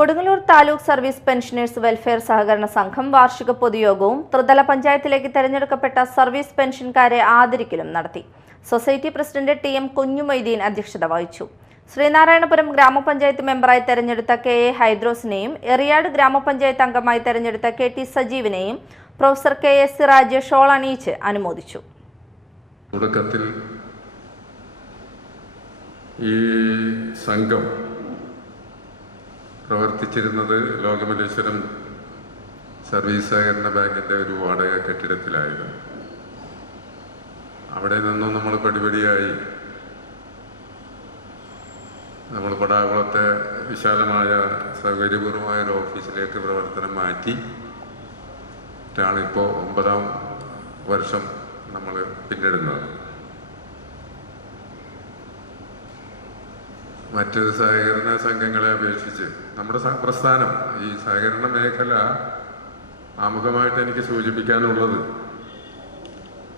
Kodungallur taluk service pensioners welfare സഹകരണ സംഘം വാർഷിക പൊതുയോഗവും ത്രിതല പഞ്ചായത്തിലേക്ക് തെരഞ്ഞെടുക്കപ്പെട്ട സർവീസ് പെൻഷൻകാരെ ആദരിക്കലും നടത്തി. Society president TM. കുഞ്ഞുമൊയ്തീൻ അധ്യക്ഷത വഹിച്ചു. ശ്രീനാരായണപുരം ഗ്രാമപഞ്ചായത്ത് മെമ്പറായി തെരഞ്ഞെടുത്ത കെ.എ. ഹൈദ്രോസിനെയും എറിയാട് ഗ്രാമപഞ്ചായത്ത് അംഗമായി തെരഞ്ഞെടുത്ത കെ.ടി. സജീവിനെയും പ്രൊഫസർ കെ.എ. സിറാജ് ഷോൾ അണിയിച്ച് അനുമോദിച്ചു. തുടക്കത്തിൽ ഈ സംഘം പ്രവർത്തിച്ചിരുന്നത് ലോകമല്ലേശ്വരം സർവീസ് സഹകരണ ബാങ്കിൻ്റെ ഒരു വാടക കെട്ടിടത്തിലായിരുന്നു. അവിടെ നിന്നും നമ്മൾ പടിപടിയായി നമ്മൾ പടാകുളത്തെ വിശാലമായ സൗകര്യപൂർവമായ ഒരു ഓഫീസിലേക്ക് പ്രവർത്തനം മാറ്റിയിട്ടാണ് ഇപ്പോൾ 9ാം വർഷം നമ്മൾ പിന്നിടുന്നത്. മറ്റ് സഹകരണ സംഘങ്ങളെ അപേക്ഷിച്ച് നമ്മുടെ പ്രസ്ഥാനം ഈ സഹകരണ മേഖല ആമുഖമായിട്ട് എനിക്ക് സൂചിപ്പിക്കാനുള്ളത്